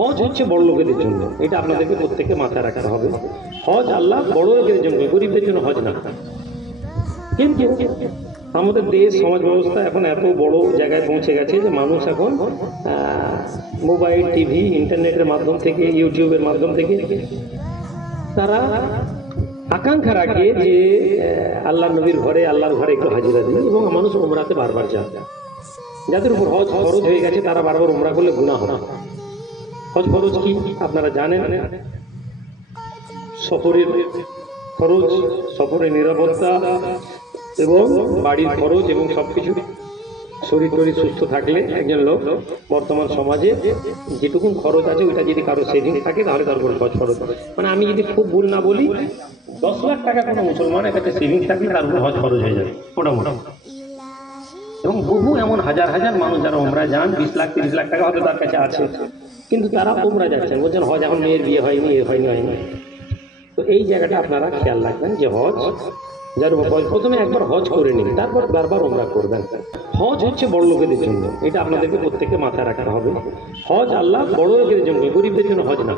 হজ হচ্ছে বড় লোকেদের জন্য, এটা আপনাদেরকে প্রত্যেককে মাথায় রাখতে হবে। হজ আল্লাহ বড় লোকের জন্য, গরিবদের জন্য হজ না। কিন্তু আমাদের দেশ সমাজ ব্যবস্থা এখন এত বড় জায়গায় পৌঁছে গেছে যে মানুষ এখন মোবাইল, টিভি, ইন্টারনেটের মাধ্যম থেকে, ইউটিউবের মাধ্যম থেকে তারা আকাঙ্ক্ষা রাখে যে আল্লাহ নবীর ঘরে, আল্লাহর ঘরে একটু হাজিরা দিই, এবং মানুষ উমরাতে বারবার যায়। যাদের উপর হজ ফরজ হয়ে গেছে তারা বারবার উমরা করলে গুনাহ হয়। হজ ফরজ কি আপনারা জানেন? সফরের খরচ, সফরের নিরাপত্তা এবং বাড়ির খরচ এবং সবকিছু, শরীর টরীর সুস্থ থাকলে একজন লোক বর্তমান সমাজে যেটুকু খরচ আছে ওইটা যদি কারো সেভিংস থাকে তাহলে তার উপর হজ ফরজ। মানে আমি যদি খুব ভুল না বলি, 10 লাখ টাকা কোনো মুসলমানের কাছে সেভিংস থাকলে তার উপর হজ ফরজ হয়ে যাবে মোটামুটি। এবং বহু এমন হাজার হাজার মানুষ যারা উমরা যান, 20 লাখ 30 লাখ টাকা হয়তো তার কাছে আছে, কিন্তু তারা উমরা যাচ্ছেন, বলছেন হজ এখন মেয়ের বিয়ে হয়নি, হয়নি। তো এই জায়গাটা আপনারা খেয়াল রাখবেন যে হজ যার উপর প্রথমে একবার হজ করে নিন, তারপর বারবার উমরা করবেন। হজ হচ্ছে বড় লোকেদের জন্য, এটা আপনাদেরকে প্রত্যেককে মাথায় রাখতে হবে। হজ আল্লাহ বড় লোকেদের জন্য, গরিবদের জন্য হজ না।